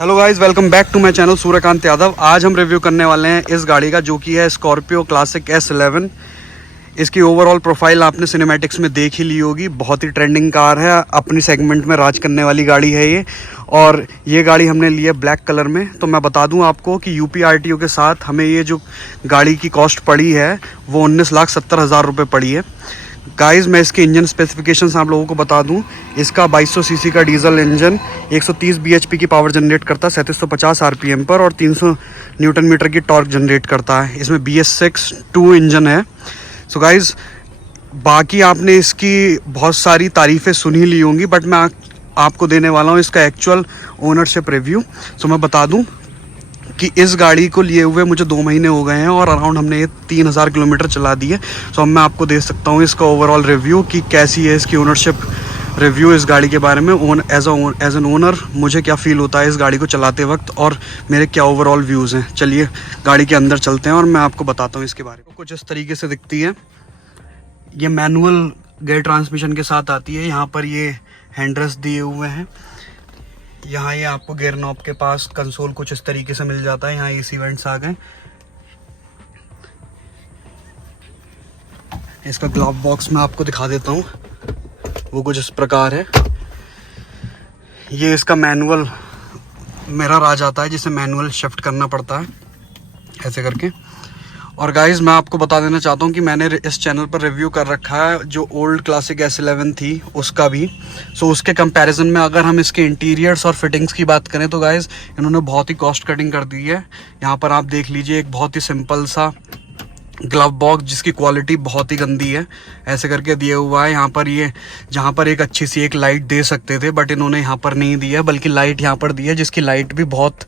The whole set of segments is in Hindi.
Hello guys, welcome back to my channel Suryakant Yadav. आज हम रिव्यू करने वाले हैं इस गाड़ी का, जो कि है स्कॉर्पियो क्लासिक S11। इसकी ओवरऑल प्रोफाइल आपने सिनेमैटिक्स में देख ही ली होगी। बहुत ही ट्रेंडिंग कार है, अपनी सेगमेंट में राज करने वाली गाड़ी है ये। और ये गाड़ी हमने ली है ब्लैक कलर में। तो मैं बता दूं आपको कि यूपी RTO के साथ हमें ये जो गाड़ी की कॉस्ट पड़ी है वो 19,70,000 रुपये पड़ी है। गाइस, मैं इसके इंजन स्पेसिफिकेशंस आप लोगों को बता दूं। इसका 2200 सीसी का डीजल इंजन 130 bhp की पावर जनरेट करता है 3750 RPM पर, और 300 न्यूटन मीटर की टॉर्क जनरेट करता है। इसमें BS6 2 इंजन है। सो गाइस, बाकी आपने इसकी बहुत सारी तारीफ़ें सुन ही ली होंगी, बट मैं आपको देने वाला हूँ इसका एक्चुअल ओनरशिप रिव्यू। सो मैं बता दूँ कि इस गाड़ी को लिए हुए मुझे 2 महीने हो गए हैं और अराउंड हमने ये 3000 किलोमीटर चला दी है। सो अब मैं आपको दे सकता हूँ इसका ओवरऑल रिव्यू कि कैसी है इसकी ओनरशिप रिव्यू इस गाड़ी के बारे में। एज एन ओनर मुझे क्या फ़ील होता है इस गाड़ी को चलाते वक्त, और मेरे क्या ओवरऑल व्यूज़ हैं। चलिए गाड़ी के अंदर चलते हैं और मैं आपको बताता हूँ इसके बारे में। कुछ इस तरीके से दिखती है। ये मैनुअल गियर ट्रांसमिशन के साथ आती है। यहाँ पर ये हैंडरेस्ट दिए हुए हैं। यहाँ ये आपको गियर नॉब के पास कंसोल कुछ इस तरीके से मिल जाता है। यहाँ AC वेंट्स आ गए। इसका ग्लव बॉक्स मैं आपको दिखा देता हूँ, वो कुछ इस प्रकार है। ये इसका मैनुअल मिरर आ जाता है, जिसे मैनुअल शिफ्ट करना पड़ता है ऐसे करके। और गाइज़, मैं आपको बता देना चाहता हूँ कि मैंने इस चैनल पर रिव्यू कर रखा है जो ओल्ड क्लासिक S11 थी उसका भी। सो उसके कंपैरिजन में अगर हम इसके इंटीरियर्स और फिटिंग्स की बात करें तो गाइज़ इन्होंने बहुत ही कॉस्ट कटिंग कर दी है। यहाँ पर आप देख लीजिए, एक बहुत ही सिंपल सा ग्लव बॉक्स जिसकी क्वालिटी बहुत ही गंदी है ऐसे करके दिया हुआ है। यहाँ पर ये जहाँ पर एक अच्छी सी एक लाइट दे सकते थे, बट इन्होंने यहाँ पर नहीं दी है, बल्कि लाइट यहाँ पर दी है जिसकी लाइट भी बहुत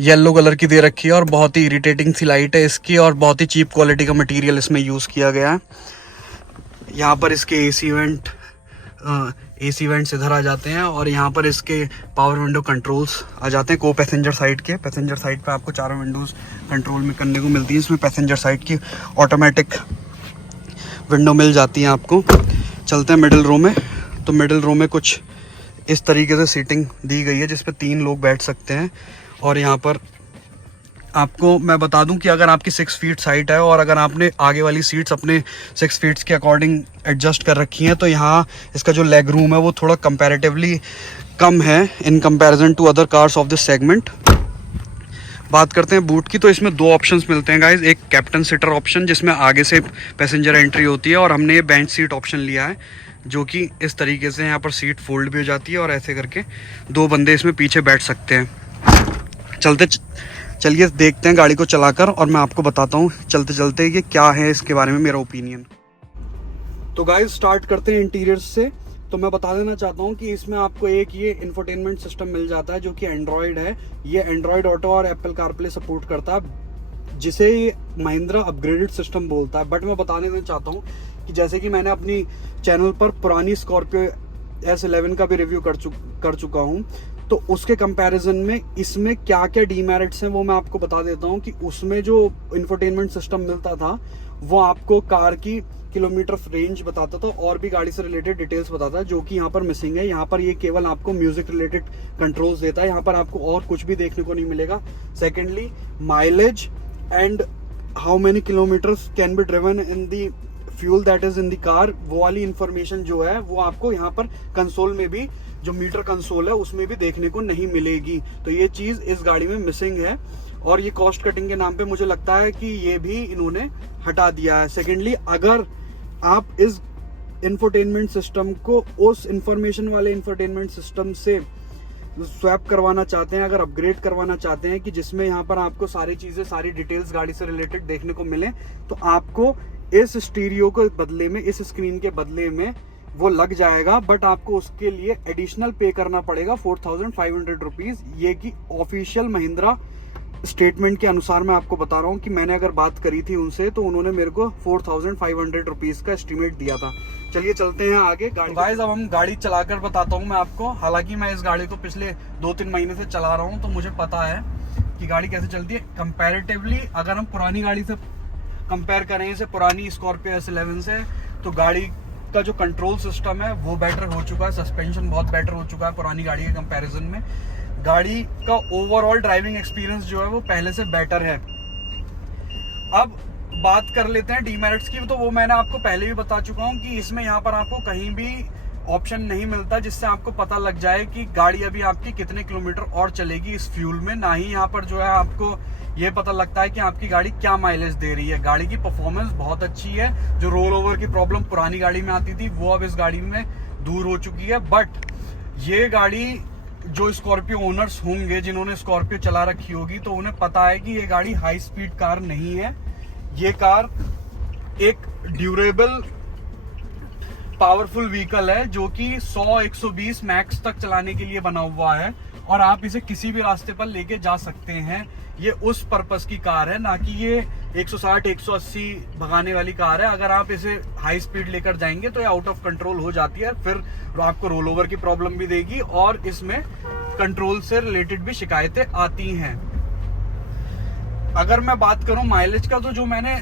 येलो कलर की दे रखी है और बहुत ही इरिटेटिंग सी लाइट है इसकी, और बहुत ही चीप क्वालिटी का मटेरियल इसमें यूज़ किया गया है। यहाँ पर इसके AC वेंट्स इधर आ जाते हैं, और यहाँ पर इसके पावर विंडो कंट्रोल्स आ जाते हैं को पैसेंजर साइड के। पैसेंजर साइड पे आपको चारों विंडोज़ कंट्रोल में करने को मिलती है। इसमें पैसेंजर साइड की ऑटोमेटिक विंडो मिल जाती है आपको। चलते हैं मिडिल रो में। तो मिडिल रो में कुछ इस तरीके से सीटिंग दी गई है जिसपे 3 लोग बैठ सकते हैं। और यहाँ पर आपको मैं बता दूं कि अगर आपकी 6 फीट हाइट है और अगर आपने आगे वाली सीट्स अपने 6 फीट्स के अकॉर्डिंग एडजस्ट कर रखी हैं, तो यहाँ इसका जो लेग रूम है वो थोड़ा कंपैरेटिवली कम है in comparison to other cars of this segment. बात करते हैं बूट की, तो इसमें 2 ऑप्शंस मिलते हैं गाइज। एक कैप्टन सीटर ऑप्शन जिसमें आगे से पैसेंजर एंट्री होती है, और हमने ये बेंच सीट ऑप्शन लिया है जो कि इस तरीके से यहाँ पर सीट फोल्ड भी हो जाती है और ऐसे करके 2 बंदे इसमें पीछे बैठ सकते हैं। चलिए देखते हैं गाड़ी को चलाकर, और मैं आपको बताता हूँ चलते चलते कि क्या है इसके बारे में मेरा ओपिनियन। तो गाइस, स्टार्ट करते हैं इंटीरियर से। तो मैं बता देना चाहता हूँ कि इसमें आपको एक ये इंफोटेनमेंट सिस्टम मिल जाता है जो कि एंड्रॉयड है। ये एंड्रॉयड ऑटो और एप्पल कारप्ले सपोर्ट करता है, जिसे महिंद्रा अपग्रेडेड सिस्टम बोलता है। बट मैं बताने देना चाहता हूँ कि जैसे कि मैंने अपनी चैनल पर पुरानी स्कॉर्पियो S11 का भी रिव्यू कर चुका हूँ, तो उसके कंपैरिजन में इसमें क्या क्या डीमेरिट्स हैं वो मैं आपको बता देता हूँ। कि उसमें जो इंफोटेनमेंट सिस्टम मिलता था वो आपको कार की किलोमीटर रेंज बताता था और भी गाड़ी से रिलेटेड डिटेल्स बताता है, जो कि यहाँ पर मिसिंग है। यहाँ पर ये केवल आपको म्यूजिक रिलेटेड कंट्रोल्स देता है। यहाँ पर आपको और कुछ भी देखने को नहीं मिलेगा। Secondly, mileage and how many kilometres can be driven in the fuel that is in the car, वो वाली इंफॉर्मेशन जो है वो आपको यहाँ पर कंसोल में भी, जो मीटर कंसोल है उसमें भी देखने को नहीं मिलेगी। तो ये चीज इस गाड़ी में मिसिंग है, और ये कॉस्ट कटिंग के नाम पे मुझे लगता है कि ये भी इन्होंने हटा दिया है। सेकेंडली, अगर आप इस इंफोटेनमेंट सिस्टम को उस इंफॉर्मेशन वाले इंफोटेनमेंट सिस्टम से स्वैप करवाना चाहते हैं, अगर अपग्रेड करवाना चाहते हैं कि जिसमें यहाँ पर आपको सारी चीजें, सारी डिटेल्स गाड़ी से रिलेटेड देखने को मिले, तो आपको इस स्टीरियो के बदले में, इस स्क्रीन के बदले में वो लग जाएगा। बट आपको उसके लिए एडिशनल पे करना पड़ेगा 4500 रुपीज। ये की ऑफिशियल महिंद्रा स्टेटमेंट के अनुसार मैं आपको बता रहा हूँ कि मैंने अगर बात करी थी उनसे तो उन्होंने मेरे को 4500 रुपीज का एस्टिमेट दिया था। चलिए चलते हैं आगे गाड़ी। गाइस, अब हम गाड़ी चलाकर बताता हूँ मैं आपको। हालांकि मैं इस गाड़ी को पिछले 2-3 महीने से चला रहा हूँ, तो मुझे पता है कि गाड़ी कैसे चलती है। कंपैरेटिवली अगर हम पुरानी गाड़ी से कंपेयर करें, इसे पुरानी स्कॉर्पियो S11 से, तो गाड़ी का जो कंट्रोल सिस्टम है वो बेटर हो चुका है। सस्पेंशन बहुत बेटर हो चुका है पुरानी गाड़ी के कंपैरिजन में। गाड़ी का ओवरऑल ड्राइविंग एक्सपीरियंस जो है वो पहले से बेटर है। अब बात कर लेते हैं डीमेरिट्स की। तो वो मैंने आपको पहले भी बता चुका हूँ कि इसमें यहाँ पर आपको कहीं भी ऑप्शन नहीं मिलता जिससे आपको पता लग जाए कि गाड़ी अभी आपकी कितने किलोमीटर और चलेगी इस फ्यूल में। ना ही यहाँ पर जो है आपको ये पता लगता है कि आपकी गाड़ी क्या माइलेज दे रही है। गाड़ी की परफॉर्मेंस बहुत अच्छी है। जो रोल ओवर की प्रॉब्लम पुरानी गाड़ी में आती थी वो अब इस गाड़ी में दूर हो चुकी है। बट ये गाड़ी जो स्कॉर्पियो ओनर्स होंगे जिन्होंने स्कॉर्पियो चला रखी होगी तो उन्हें पता है कि ये गाड़ी हाई स्पीड कार नहीं है। ये कार एक ड्यूरेबल पावरफुल व्हीकल है जो कि 100-120 मैक्स तक चलाने के लिए बना हुआ है और आप इसे किसी भी रास्ते पर लेके जा सकते हैं। ये उस पर्पस की कार है, ना कि ये 160-180 भगाने वाली कार है। अगर आप इसे हाई स्पीड लेकर जाएंगे तो ये आउट ऑफ कंट्रोल हो जाती है, फिर आपको रोल ओवर की प्रॉब्लम भी देगी और इसमें कंट्रोल से रिलेटेड भी शिकायतें आती हैं। अगर मैं बात करूं माइलेज का, तो जो मैंने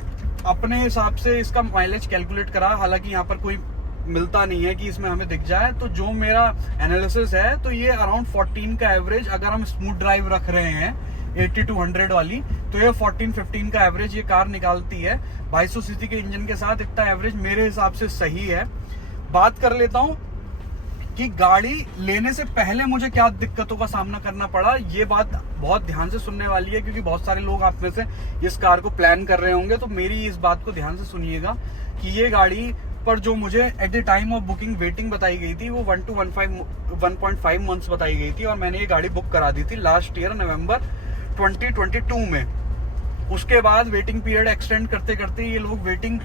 अपने हिसाब से इसका माइलेज कैलकुलेट करा, हालांकि यहाँ पर कोई मिलता नहीं है कि इसमें हमें दिख जाए, तो जो मेरा एनालिसिस है तो ये अराउंड 14 का एवरेज, अगर हम स्मूथ ड्राइव रख रहे हैं 80-100 वाली, तो ये 14-15 का एवरेज ये कार निकालती है। 2200 सीसी के इंजन के साथ इतना एवरेज मेरे हिसाब से सही है। बात कर लेता हूँ कि गाड़ी लेने से पहले मुझे क्या दिक्कतों का सामना करना पड़ा। ये बात बहुत ध्यान से सुनने वाली है क्योंकि बहुत सारे लोग आप में से इस कार को प्लान कर रहे होंगे, तो मेरी इस बात को ध्यान से सुनिएगा कि ये गाड़ी पर जो मुझे at the time of booking waiting बताई गई थी वो 1.5 मंथ्स बताई गई थी और मैंने ये गाड़ी बुक करा दी थी लास्ट ईयर नवंबर 2022 में। उसके बाद वेटिंग पीरियड एक्सटेंड करते करते ये लोग वेटिंग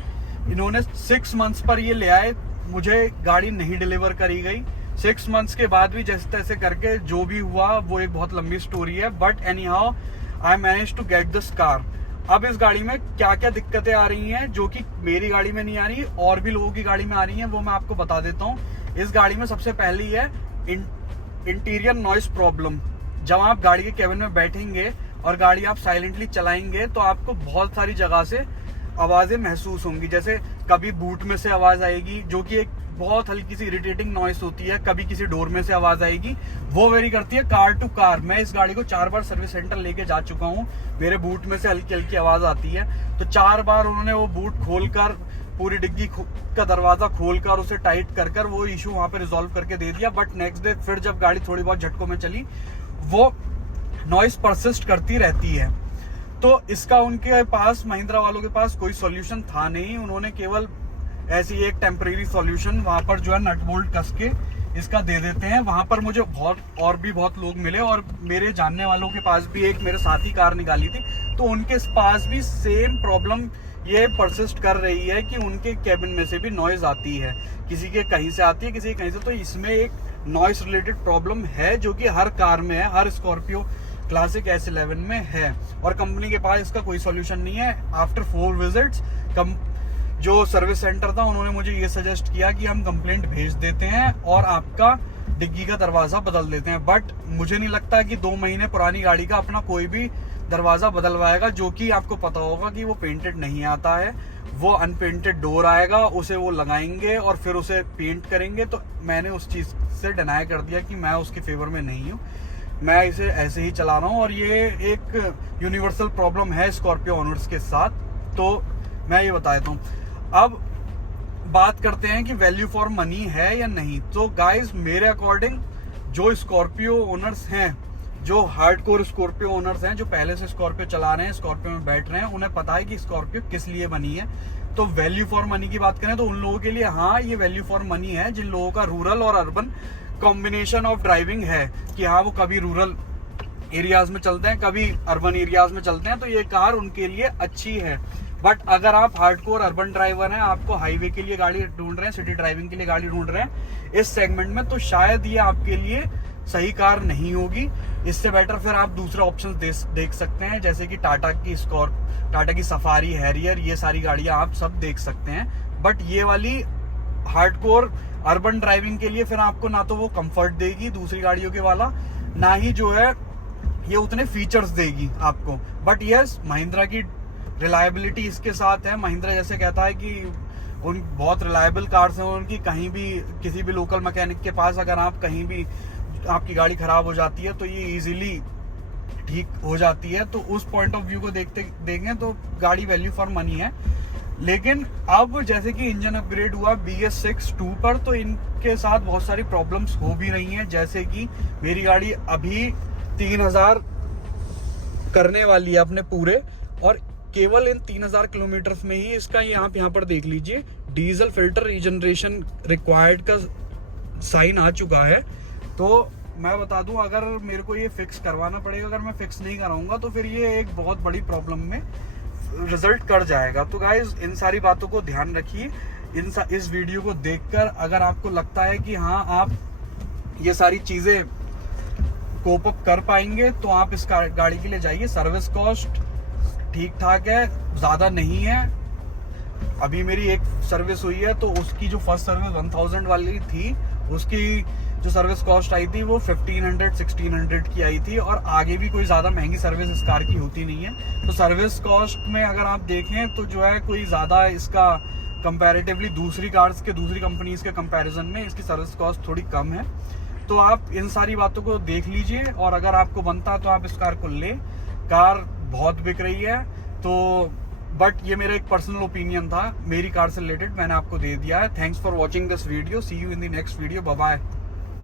इन्होंने 6 मंथ्स पर ये ले आए, मुझे गाड़ी नहीं डिलीवर करी गई। 6 मंथ्स के बाद भी जैसे तैसे करके जो भी हुआ वो एक बहुत लंबी स्टोरी है, but anyhow I manage to get this car. अब इस गाड़ी में क्या क्या दिक्कतें आ रही हैं जो कि मेरी गाड़ी में नहीं आ रही और भी लोगों की गाड़ी में आ रही हैं, वो मैं आपको बता देता हूँ। इस गाड़ी में सबसे पहली है इंटीरियर नॉइस प्रॉब्लम। जब आप गाड़ी के केबिन में बैठेंगे और गाड़ी आप साइलेंटली चलाएंगे तो आपको बहुत सारी जगह से आवाजें महसूस होंगी। जैसे कभी बूट में से आवाज आएगी जो कि एक बहुत हल्की सी इरिटेटिंग नॉइस होती है, कभी किसी डोर में से आवाज आएगी, वो वेरी करती है कार टू कार। मैं इस गाड़ी को 4 बार सर्विस सेंटर लेके जा चुका हूँ, मेरे बूट में से हल्की हल्की आवाज आती है, तो 4 बार उन्होंने वो बूट खोलकर पूरी डिग्गी का दरवाजा खोलकर उसे टाइट कर कर वो इशू वहां पे रिजॉल्व करके दे दिया। बट नेक्स्ट डे फिर जब गाड़ी थोड़ी बहुत झटकों में चली वो नॉइस परसिस्ट करती रहती है। तो इसका उनके पास, महिंद्रा वालों के पास कोई सॉल्यूशन था नहीं। उन्होंने केवल ऐसी एक टेम्परेरी सॉल्यूशन वहां पर जो है नट बोल्ट कस के इसका दे देते हैं। वहां पर मुझे बहुत लोग मिले और मेरे जानने वालों के पास भी एक मेरे साथी कार निकाली थी, तो उनके पास भी सेम प्रॉब्लम ये परसिस्ट कर रही है कि उनके केबिन में से भी नॉइज आती है, किसी के कहीं से आती है, किसी के कहीं से। तो इसमें एक नॉइस रिलेटेड प्रॉब्लम है जो कि हर कार में है, हर स्कॉर्पियो क्लासिक S11 में है और कंपनी के पास इसका कोई सॉल्यूशन नहीं है। आफ्टर 4 विजिट्स जो सर्विस सेंटर था उन्होंने मुझे ये सजेस्ट किया कि हम कंप्लेंट भेज देते हैं और आपका डिग्गी का दरवाजा बदल देते हैं। बट मुझे नहीं लगता कि 2 महीने पुरानी गाड़ी का अपना कोई भी दरवाजा बदलवाएगा, जो कि आपको पता होगा कि वो पेंटेड नहीं आता है, वो अनपेंटेड डोर आएगा, उसे वो लगाएंगे और फिर उसे पेंट करेंगे। तो मैंने उस चीज से डिनाई कर दिया कि मैं उसके फेवर में नहीं हूँ, मैं इसे ऐसे ही चला रहा हूँ और ये एक यूनिवर्सल प्रॉब्लम है स्कॉर्पियो ओनर्स के साथ। तो मैं ये बता देता हूँ। अब बात करते हैं कि वैल्यू फॉर मनी है या नहीं। तो गाइस मेरे अकॉर्डिंग जो स्कॉर्पियो ओनर्स हैं, जो हार्डकोर स्कॉर्पियो ओनर्स हैं, जो पहले से स्कॉर्पियो चला रहे हैं, स्कॉर्पियो में बैठ रहे हैं, उन्हें पता है कि स्कॉर्पियो किस लिए बनी है। तो वैल्यू फॉर मनी की बात करें तो उन लोगों के लिए हाँ ये वैल्यू फॉर मनी है जिन लोगों का रूरल और अर्बन कॉम्बिनेशन ऑफ ड्राइविंग है, कि हाँ वो कभी रूरल एरियाज में चलते हैं कभी अर्बन एरियाज में चलते हैं, तो ये कार उनके लिए अच्छी है। बट अगर आप हार्डकोर अर्बन ड्राइवर हैं, आपको हाईवे के लिए गाड़ी ढूंढ रहे हैं, सिटी ड्राइविंग के लिए गाड़ी ढूंढ रहे हैं इस सेगमेंट में, तो शायद ये आपके लिए सही कार नहीं होगी। इससे बेटर फिर आप दूसरे ऑप्शन देख सकते हैं, जैसे कि टाटा की सफारी, हैरियर, ये सारी गाड़ियां आप सब देख सकते हैं। बट ये वाली हार्डकोर अर्बन ड्राइविंग के लिए फिर आपको ना तो वो कंफर्ट देगी दूसरी गाड़ियों के वाला, ना ही जो है ये उतने फीचर्स देगी आपको। बट यस, महिंद्रा की रिलायबिलिटी इसके साथ है। महिंद्रा जैसे कहता है कि उन बहुत रिलायबल कार्स हैं उनकी, कहीं भी किसी भी लोकल मैकेनिक के पास अगर आप कहीं भी आपकी गाड़ी खराब हो जाती है तो ये इजीली ठीक हो जाती है। तो उस पॉइंट ऑफ व्यू को देखें तो गाड़ी वैल्यू फॉर मनी है। लेकिन अब जैसे कि इंजन अपग्रेड हुआ BS6 2 पर, तो इनके साथ बहुत सारी प्रॉब्लम्स हो भी रही हैं। जैसे कि मेरी गाड़ी अभी 3000 करने वाली है अपने पूरे, और केवल इन 3000 किलोमीटर में ही इसका यहाँ पर देख लीजिए डीजल फिल्टर रीजनरेशन रिक्वायर्ड का साइन आ चुका है। तो मैं बता दूं, अगर मेरे को ये फिक्स करवाना पड़ेगा, अगर मैं फिक्स नहीं कराऊंगा तो फिर ये एक बहुत बड़ी प्रॉब्लम में रिजल्ट कर जाएगा। तो गाइज इन सारी बातों को ध्यान रखिए। इस वीडियो को देखकर अगर आपको लगता है कि हाँ आप ये सारी चीजें कोप अप कर पाएंगे तो आप इस गाड़ी के लिए जाइए। सर्विस कॉस्ट ठीक ठाक है, ज्यादा नहीं है। अभी मेरी एक सर्विस हुई है तो उसकी जो फर्स्ट सर्विस 1000 वाली थी, उसकी जो सर्विस कॉस्ट आई थी वो 1500-1600 की आई थी, और आगे भी कोई ज़्यादा महंगी सर्विस इस कार की होती नहीं है। तो सर्विस कॉस्ट में अगर आप देखें तो जो है कोई ज़्यादा इसका कंपैरेटिवली दूसरी कार्स के, दूसरी कंपनीज के कंपैरिजन में इसकी सर्विस कॉस्ट थोड़ी कम है। तो आप इन सारी बातों को देख लीजिए, और अगर आपको बनता तो आप इस कार को ले। कार बहुत बिक रही है तो, बट ये मेरा एक पर्सनल ओपिनियन था मेरी कार से रिलेटेड, मैंने आपको दे दिया है। Thanks for watching this video, see you in the next video, bye bye.